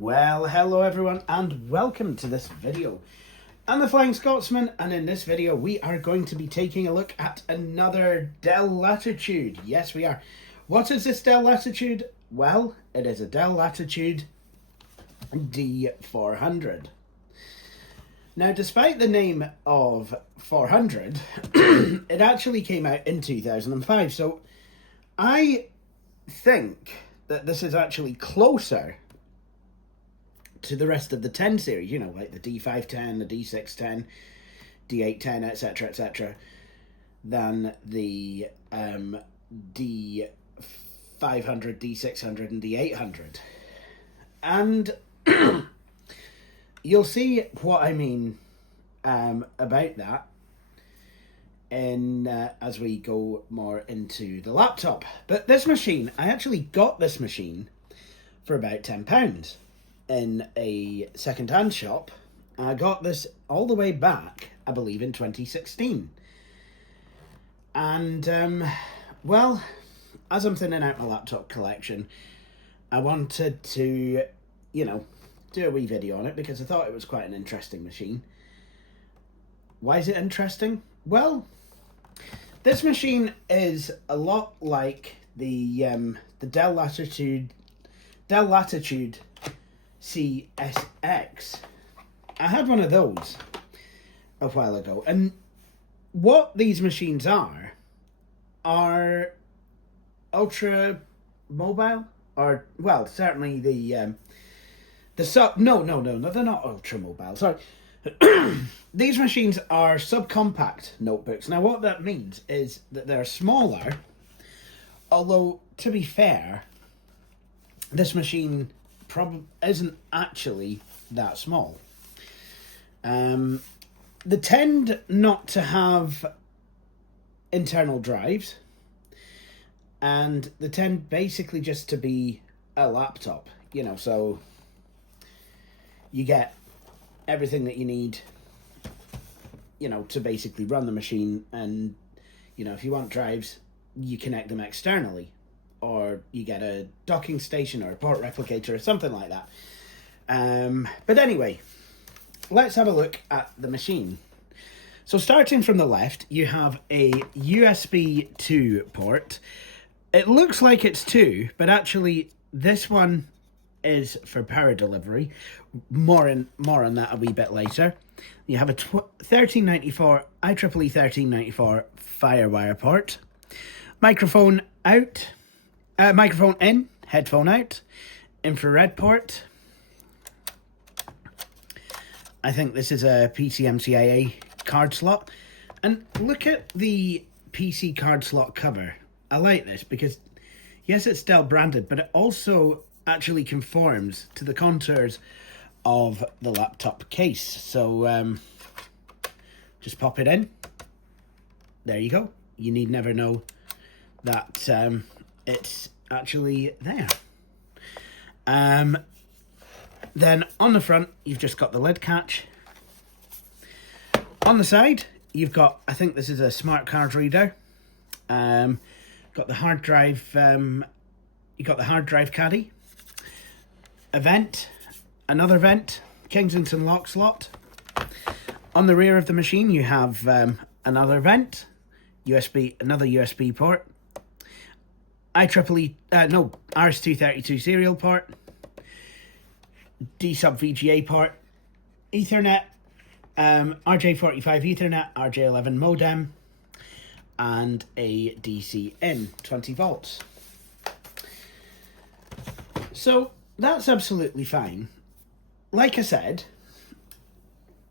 Well, hello everyone and welcome to this video. I'm the Flying Scotsman, and in this video we are going to be taking a look at another Dell Latitude. Yes, we are. What is this Dell Latitude? Well, it is a Dell Latitude D400. Now, despite the name of 400, it actually came out in 2005, so I think that this is actually closer to the rest of the 10 series, you know, like the D510, the D610, D810, etc., than the D500, D600, and D800. And you'll see what I mean about that in as we go more into the laptop. But this machine, I actually got this machine for about £10 in a second-hand shop. I got this all the way back, I believe, in 2016. And, well, as I'm thinning out my laptop collection, I wanted to, you know, do a wee video on it because I thought it was quite an interesting machine. Why is it interesting? Well, this machine is a lot like the Dell Latitude CSX. I had one of those a while ago, and what these machines are ultra mobile, or well, certainly they're not ultra mobile. Sorry. These machines are subcompact notebooks. Now, what that means is that they're smaller, although, to be fair, this machine probably isn't actually that small. They tend not to have internal drives, and they tend basically just to be a laptop, you know, so you get everything that you need, you know, to basically run the machine. And, you know, if you want drives, you connect them externally, or you get a docking station or a port replicator or something like that. But anyway, let's have a look at the machine. So starting from the left, you have a USB 2 port. It looks like it's 2, but actually this one is for power delivery. More on that a wee bit later. You have a 1394 IEEE 1394 Firewire port. Microphone out. Microphone in, headphone out, infrared port. I think this is a PCMCIA card slot. And look at the PC card slot cover. I like this because, yes, it's Dell branded, but it also actually conforms to the contours of the laptop case. So just pop it in. There you go. You need never know that it's actually there. Then on the front, you've just got the lid catch. On the side, you've got, I think this is a smart card reader. Got the hard drive. You got the hard drive caddy. A vent, another vent, Kensington lock slot. On the rear of the machine, you have another vent, another USB port. RS-232 serial port, D-sub VGA port, Ethernet, RJ45 Ethernet, RJ11 modem, and a DC in 20 volts. So that's absolutely fine. Like I said,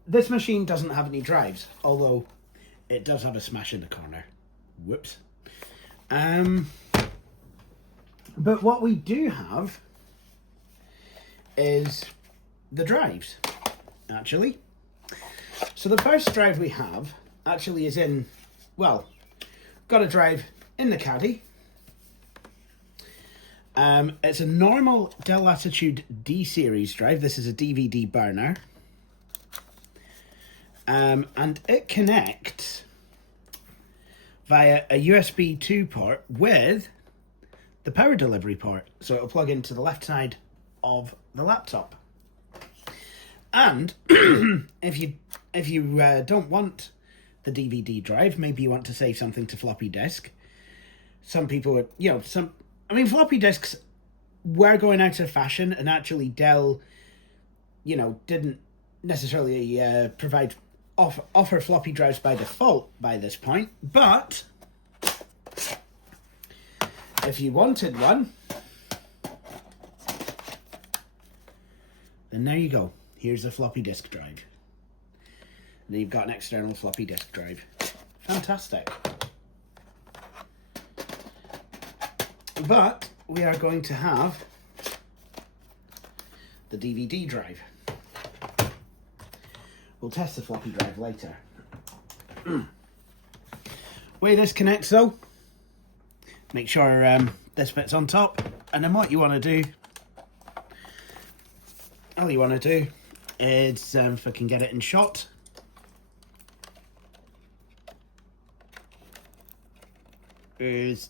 this machine doesn't have any drives, although it does have a smash in the corner. Whoops. But what we do have is the drives, actually. So the first drive we have actually is in, well, got a drive in the caddy. It's a normal Dell Latitude D series drive. This is a DVD burner. And it connects via a USB 2 port with the power delivery port. So it'll plug into the left side of the laptop. And if you don't want the DVD drive, maybe you want to save something to floppy disk. Some people are, floppy disks were going out of fashion, and actually Dell, didn't necessarily offer floppy drives by default by this point. But if you wanted one, then there you go. Here's a floppy disk drive. And then you've got an external floppy disk drive. Fantastic. But we are going to have the DVD drive. We'll test the floppy drive later. Way this connects though, make sure this bit's on top, and then what you want to do, all you want to do is, if I can get it in shot, is,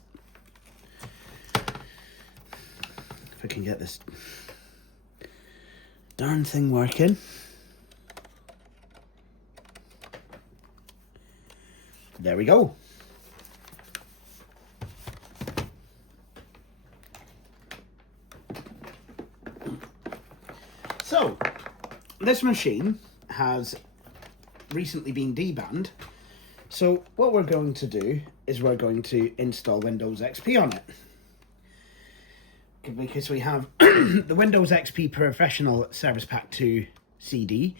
if I can get this darn thing working. There we go. So, this machine has recently been debanned. So what we're going to do is we're going to install Windows XP on it. Because we have the Windows XP Professional Service Pack 2 CD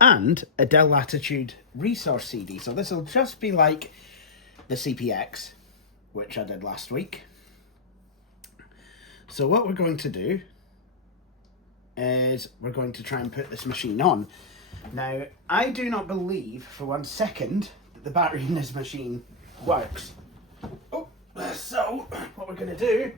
and a Dell Latitude Resource CD. So this will just be like the CPX, which I did last week. So what we're going to do is we're going to try and put this machine on. Now, I do not believe for 1 second that the battery in this machine works. Oh, so what we're going to do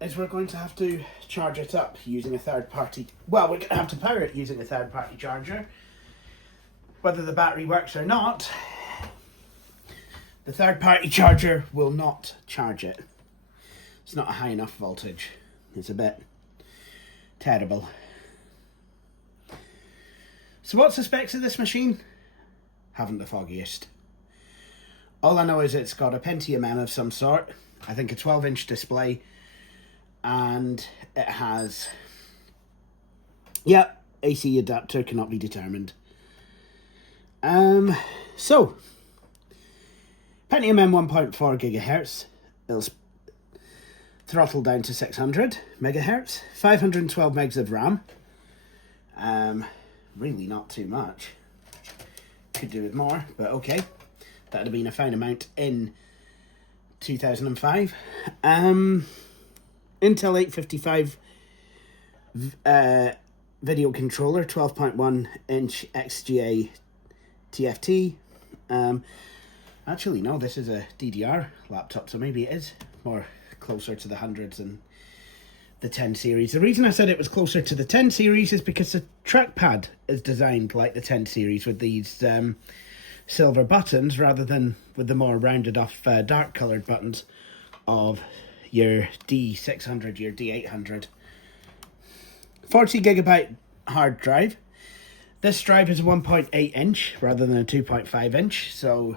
is we're going to have to charge it up using a third-party... Well, we're going to have to power it using a third-party charger. Whether the battery works or not, the third-party charger will not charge it. It's not a high enough voltage. It's a bit terrible. So what's the specs of this machine? Haven't the foggiest. All I know is it's got a Pentium M of some sort. I think a 12-inch display. And it has, AC adapter cannot be determined. So Pentium M 1.4 gigahertz. It'll throttle down to 600 megahertz. 512 megs of RAM. Really not too much. Could do with more, but okay. That'd have been a fine amount in 2005. Intel 855 video controller, 12.1 inch XGA TFT. Actually, no, this is a DDR laptop, so maybe it is more closer to the hundreds and the 10 series. The reason I said it was closer to the 10 series is because the trackpad is designed like the 10 series with these silver buttons rather than with the more rounded off dark coloured buttons of your D600, your D800. 40 gigabyte hard drive. This drive is a 1.8 inch rather than a 2.5 inch, so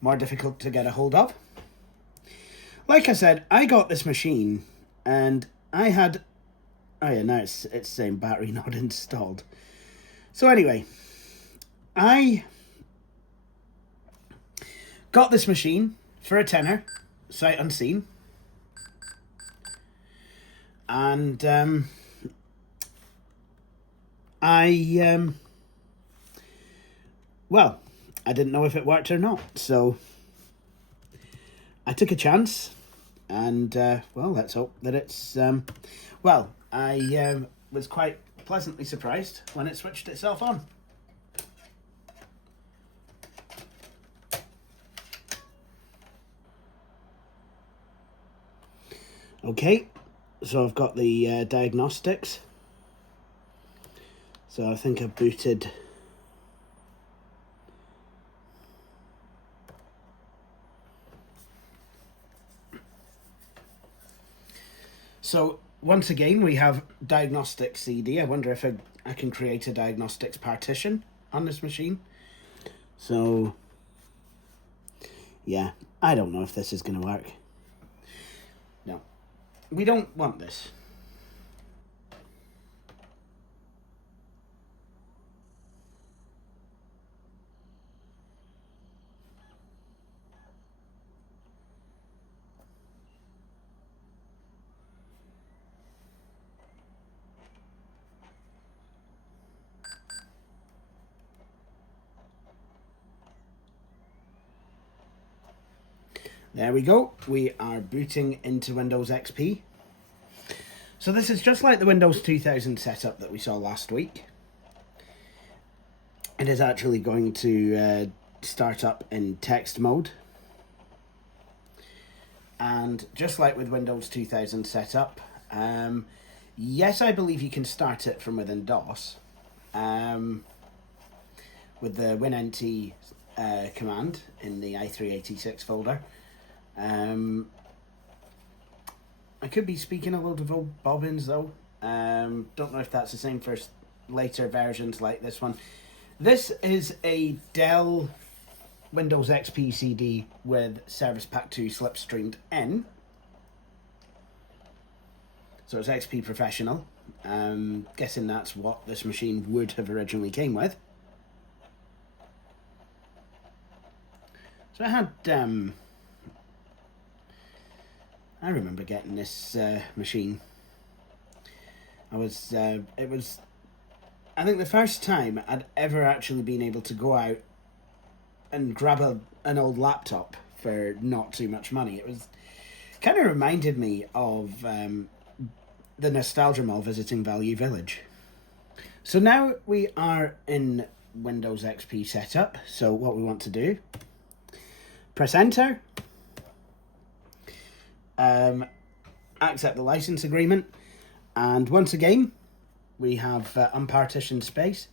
more difficult to get a hold of. Like I said, I got this machine and I had, oh yeah, now it's saying battery not installed. So anyway, I got this machine for a tenner, sight unseen. And well, I didn't know if it worked or not, so I took a chance, and well, let's hope that it's well, I was quite pleasantly surprised when it switched itself on. Okay. So I've got the diagnostics. So I think I've booted. So once again, we have Diagnostics CD. I wonder if I can create a Diagnostics partition on this machine. So, yeah, I don't know if this is going to work. No, we don't want this. There we go. We are booting into Windows XP. So this is just like the Windows 2000 setup that we saw last week. It is actually going to start up in text mode. And just like with Windows 2000 setup, yes, I believe you can start it from within DOS with the WinNT command in the i386 folder. I could be speaking a load of old bobbins though. Don't know if that's the same for later versions like this one. This is a Dell Windows XP CD with Service Pack 2 slipstreamed in. So it's XP Professional. Guessing that's what this machine would have originally came with. So I had I remember getting this machine. It was, I think the first time I'd ever actually been able to go out and grab an old laptop for not too much money. It was kind of reminded me of the Nostalgia Mall visiting Value Village. So now we are in Windows XP setup. So what we want to do, press enter. Accept the license agreement, and once again we have unpartitioned space.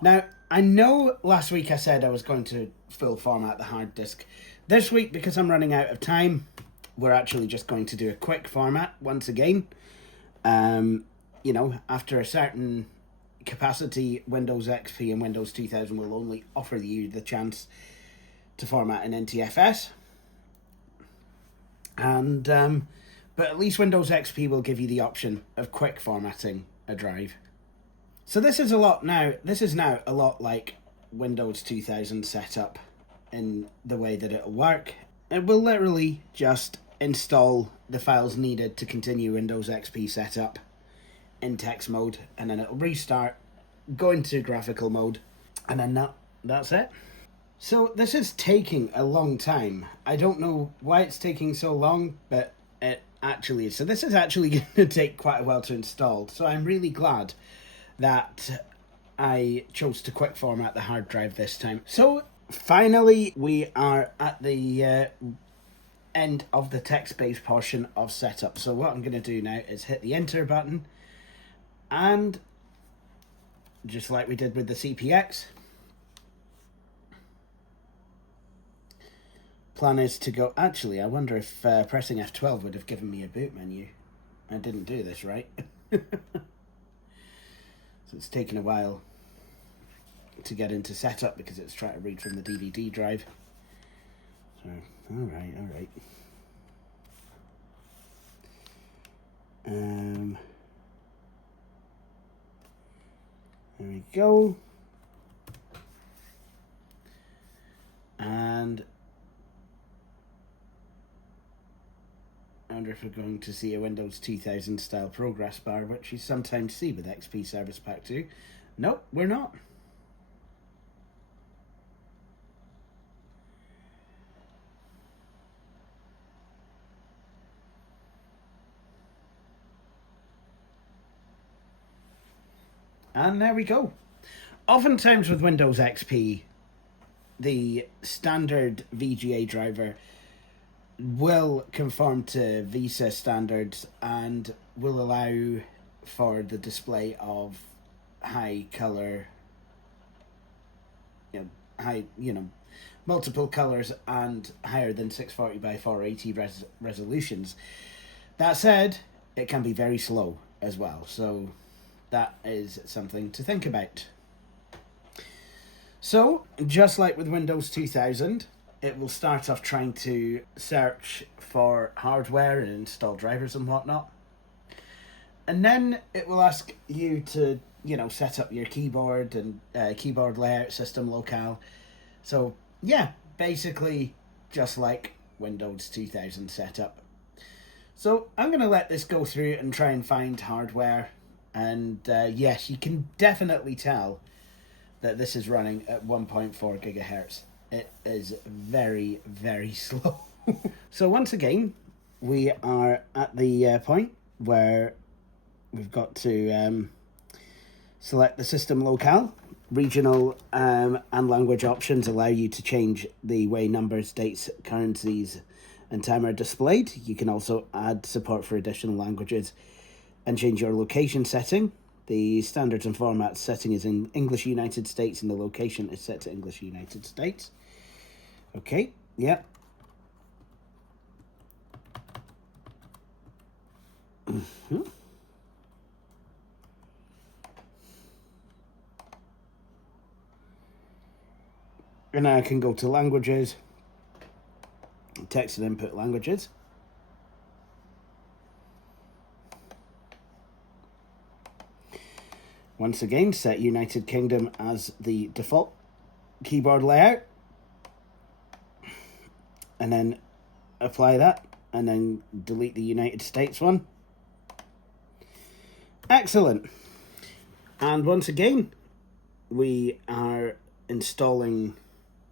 Now I know last week I said I was going to full format the hard disk. This week, because I'm running out of time, we're actually just going to do a quick format once again. You know, after a certain capacity, Windows XP and Windows 2000 will only offer you the chance to format an NTFS. And but at least Windows XP will give you the option of quick formatting a drive. So this is now a lot like Windows 2000 setup in the way that it'll work. It will literally just install the files needed to continue Windows XP setup in text mode, and then it'll restart, go into graphical mode, and then that's it. So this is taking a long time. I don't know why it's taking so long, but it actually is. So this is actually going to take quite a while to install. So I'm really glad that I chose to quick format the hard drive this time. So finally, we are at the end of the text-based portion of setup. So what I'm going to do now is hit the enter button, and just like we did with the CPX, plan is to go... Actually, I wonder if pressing F12 would have given me a boot menu. I didn't do this right. So it's taken a while to get into setup because it's trying to read from the DVD drive. So, alright. There we go. And I wonder if we're going to see a Windows 2000 style progress bar, which you sometimes see with XP Service Pack 2. Nope, we're not. And there we go. Oftentimes with Windows XP, the standard VGA driver will conform to VISA standards and will allow for the display of high color, multiple colors and higher than 640 by 480 resolutions. That said, it can be very slow as well. So that is something to think about. So, just like with Windows 2000, it will start off trying to search for hardware and install drivers and whatnot. And then it will ask you to, set up your keyboard and keyboard layout, system locale. So, yeah, basically just like Windows 2000 setup. So, I'm going to let this go through and try and find hardware. And yes, you can definitely tell that this is running at 1.4 gigahertz. It is very, very slow. So once again, we are at the point where we've got to select the system locale. Regional and language options allow you to change the way numbers, dates, currencies, and time are displayed. You can also add support for additional languages and change your location setting. The standards and formats setting is in English United States and the location is set to English United States. Okay, yeah. Mm-hmm. And now I can go to languages, text and input languages. Once again, set United Kingdom as the default keyboard layout. And then apply that. And then delete the United States one. Excellent. And once again, we are installing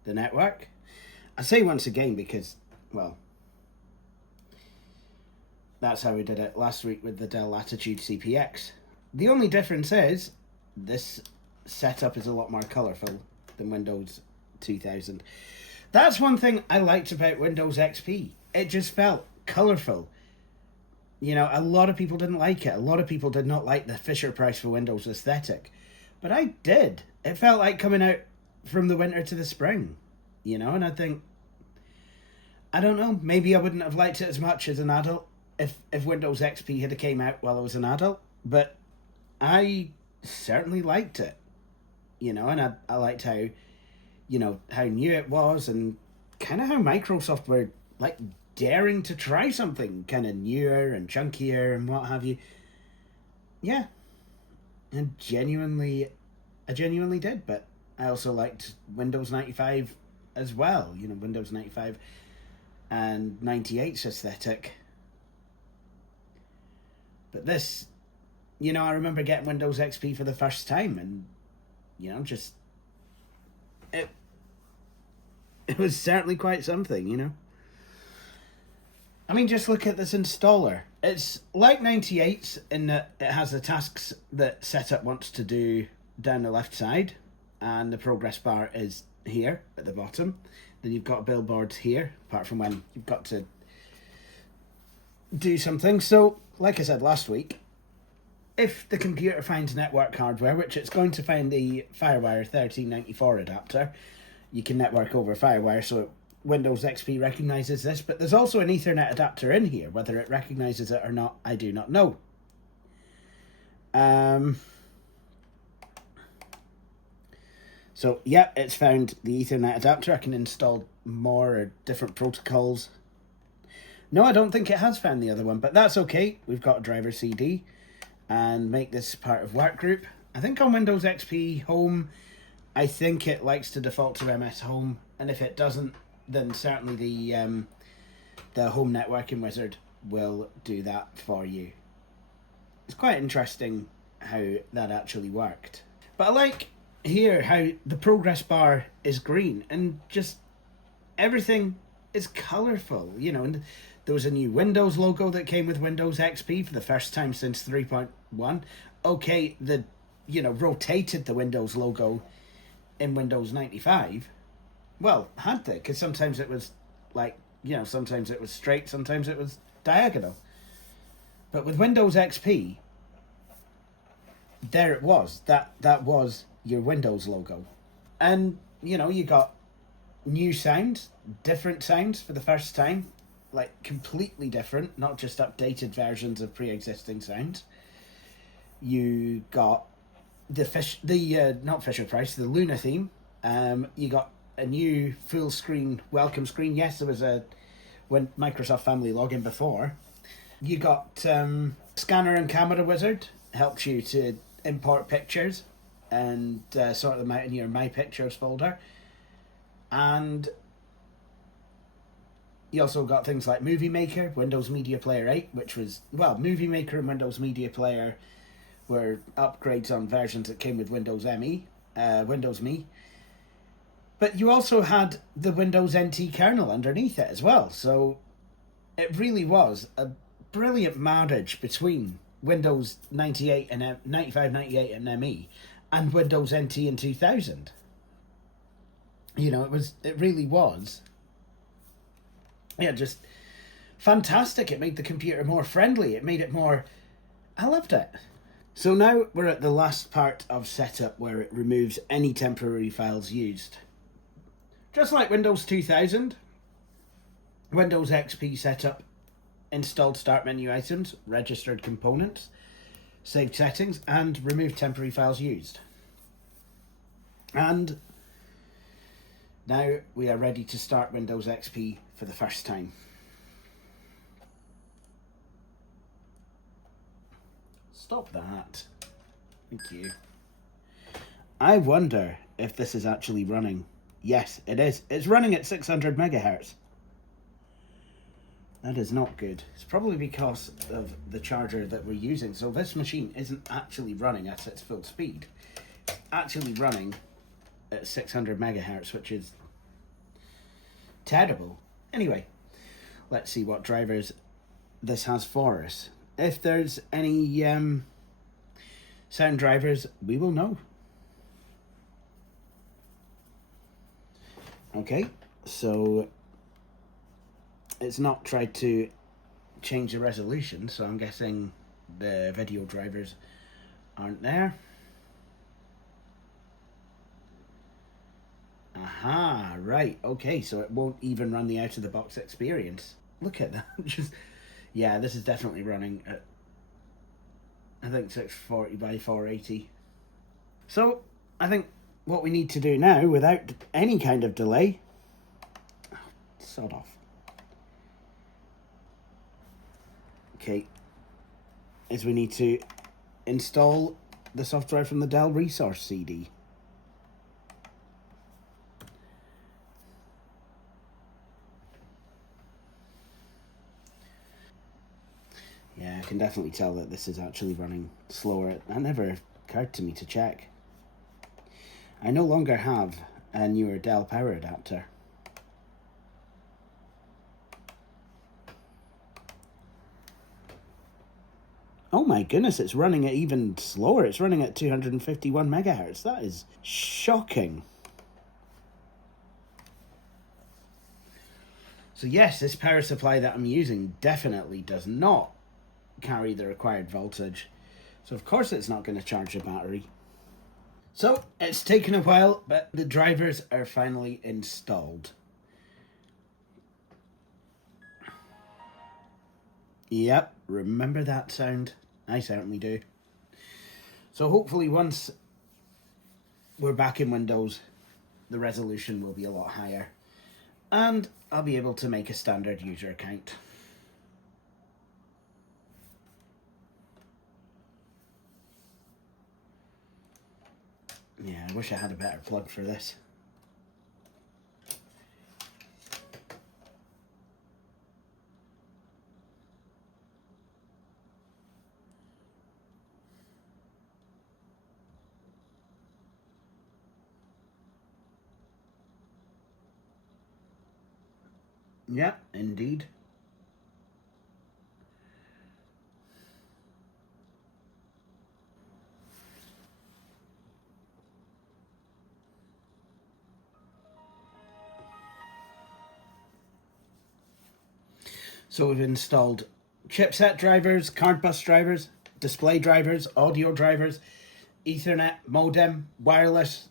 the network. I say once again because, well, that's how we did it last week with the Dell Latitude CPX. The only difference is this setup is a lot more colourful than Windows 2000. That's one thing I liked about Windows XP. It just felt colourful. A lot of people didn't like it. A lot of people did not like the Fisher-Price for Windows aesthetic. But I did. It felt like coming out from the winter to the spring. And I think, I don't know, maybe I wouldn't have liked it as much as an adult if Windows XP had came out while I was an adult. But I certainly liked it, and I liked how, how new it was and kind of how Microsoft were, like, daring to try something kind of newer and chunkier and what have you. Yeah. And I genuinely did, but I also liked Windows 95 as well, Windows 95 and 98's aesthetic. But this, I remember getting Windows XP for the first time and, just, it was certainly quite something, I mean, just look at this installer. It's like 98's in that it has the tasks that Setup wants to do down the left side, and the progress bar is here at the bottom. Then you've got billboards here, apart from when you've got to do something. So, like I said last week, if the computer finds network hardware, which it's going to find the FireWire 1394 adapter, you can network over FireWire, so Windows XP recognises this, but there's also an Ethernet adapter in here. Whether it recognises it or not, I do not know. So, yeah, it's found the Ethernet adapter. I can install more or different protocols. No, I don't think it has found the other one, but that's okay. We've got a driver CD and make this part of workgroup. I think on Windows XP Home, I think it likes to default to MS Home, and if it doesn't, then certainly the Home Networking Wizard will do that for you. It's quite interesting how that actually worked. But I like here how the progress bar is green and just everything is colourful, and there was a new Windows logo that came with Windows XP for the first time since 3.1. Okay, rotated the Windows logo in Windows 95. Well, had they? Because sometimes it was sometimes it was straight, sometimes it was diagonal. But with Windows XP, there it was. That was your Windows logo. And, you got new sounds, different sounds for the first time. like completely different, not just updated versions of pre-existing sounds. You got not Fisher Price, the Luna theme. You got a new full screen welcome screen. Yes, there was a Microsoft Family Login before. You got Scanner and Camera Wizard, helps you to import pictures and sort them out in your My Pictures folder. And you also got things like Movie Maker, Windows Media Player 8, which was, well, Movie Maker and Windows Media Player were upgrades on versions that came with Windows Me. But you also had the Windows NT kernel underneath it as well. So it really was a brilliant marriage between Windows 98 and 95, 98 and ME and Windows NT in 2000. You know, it really was. Yeah, just fantastic. It made the computer more friendly. It made it more... I loved it. So now we're at the last part of setup where it removes any temporary files used. Just like Windows 2000, Windows XP setup, installed start menu items, registered components, saved settings, and removed temporary files used. And now we are ready to start Windows XP for the first time. Stop that. Thank you. I wonder if this is actually running. Yes, it is. It's running at 600 megahertz. That is not good. It's probably because of the charger that we're using. So this machine isn't actually running at its full speed. It's actually running at 600 megahertz, which is terrible. Anyway, let's see what drivers this has for us. If there's any sound drivers, we will know. Okay, so it's not tried to change the resolution, so I'm guessing the video drivers aren't there. Aha, right, okay, so it won't even run the out-of-the-box experience. Look at that. Just, yeah, this is definitely running at, I think, 640 by 480. So, I think what we need to do now, without any kind of delay... Oh, sod off. Okay, is we need to install the software from the Dell Resource CD. Yeah, I can definitely tell that this is actually running slower. That never occurred to me to check. I no longer have a newer Dell power adapter. Oh my goodness, it's running at even slower. It's running at 251 megahertz. That is shocking. So yes, this power supply that I'm using definitely does not carry the required voltage. So of course it's not going to charge the battery. So it's taken a while, but the drivers are finally installed. Yep, remember that sound? I certainly do. So hopefully once we're back in Windows, the resolution will be a lot higher. And I'll be able to make a standard user account. Yeah, I wish I had a better plug for this. Yeah, indeed. So we've installed chipset drivers, card bus drivers, display drivers, audio drivers, Ethernet, modem, wireless.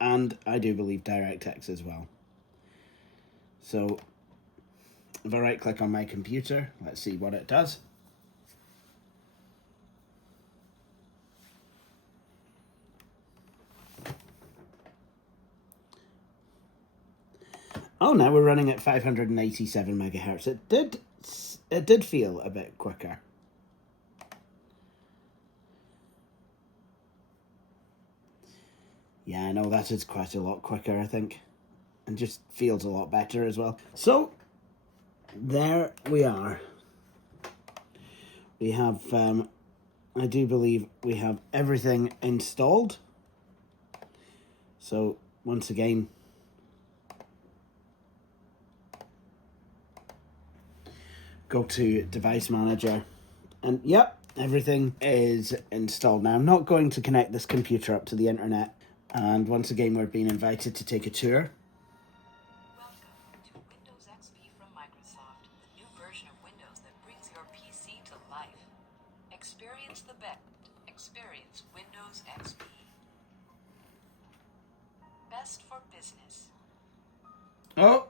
and I do believe DirectX as well. So if I right click on my computer, let's see what it does. Oh, now we're running at 587 megahertz. It did feel a bit quicker. Yeah, I know that is quite a lot quicker, I think. And just feels a lot better as well. So, there we are. We have, I do believe we have everything installed. So, once again, go to Device Manager, and yep, everything is installed. Now, I'm not going to connect this computer up to the internet, and once again, we're being invited to take a tour. Welcome to Windows XP from Microsoft, the new version of Windows that brings your PC to life. Experience the best. Experience Windows XP. Best for business. Oh,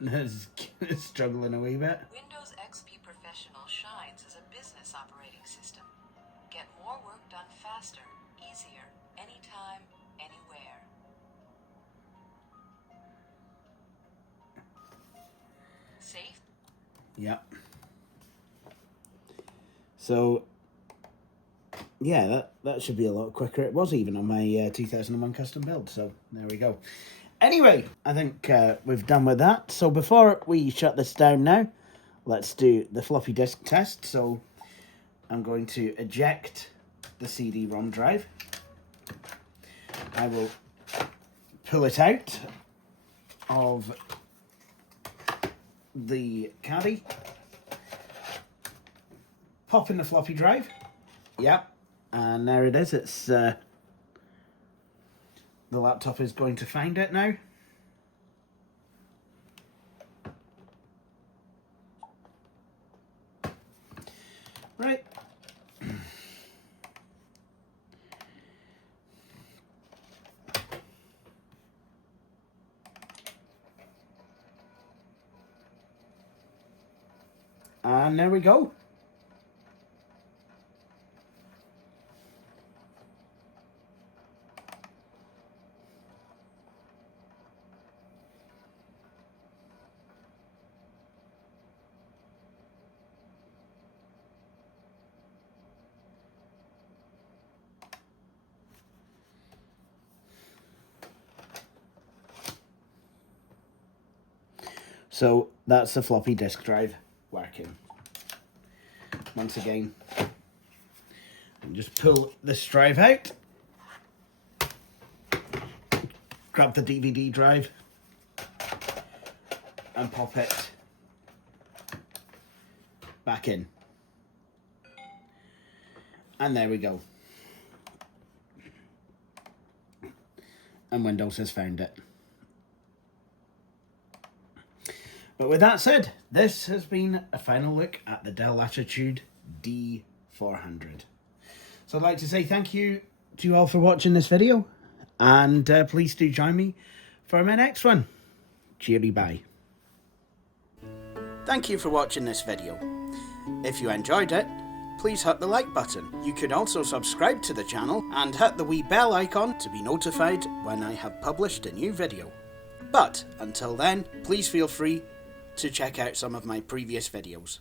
it's struggling a wee bit. Windows XP Professional shines as a business operating system. Get more work done faster, easier, anytime, anywhere. Safe? Yep. So, yeah, that should be a lot quicker. It was even on my 2001 custom build, so there we go. Anyway, I think we've done with that. So before we shut this down now, let's do the floppy disk test. So I'm going to eject the CD-ROM drive. I will pull it out of the caddy. Pop in the floppy drive. Yep. And there it is. It's the laptop is going to find it now. Right. And there we go. So that's the floppy disk drive working. Once again, just pull this drive out, grab the DVD drive and pop it back in. And there we go. And Windows has found it. But with that said, this has been a final look at the Dell Latitude D400. So I'd like to say thank you to you all for watching this video, and please do join me for my next one. Cheery bye. Thank you for watching this video. If you enjoyed it, please hit the like button. You can also subscribe to the channel and hit the wee bell icon to be notified when I have published a new video. But until then, please feel free to check out some of my previous videos.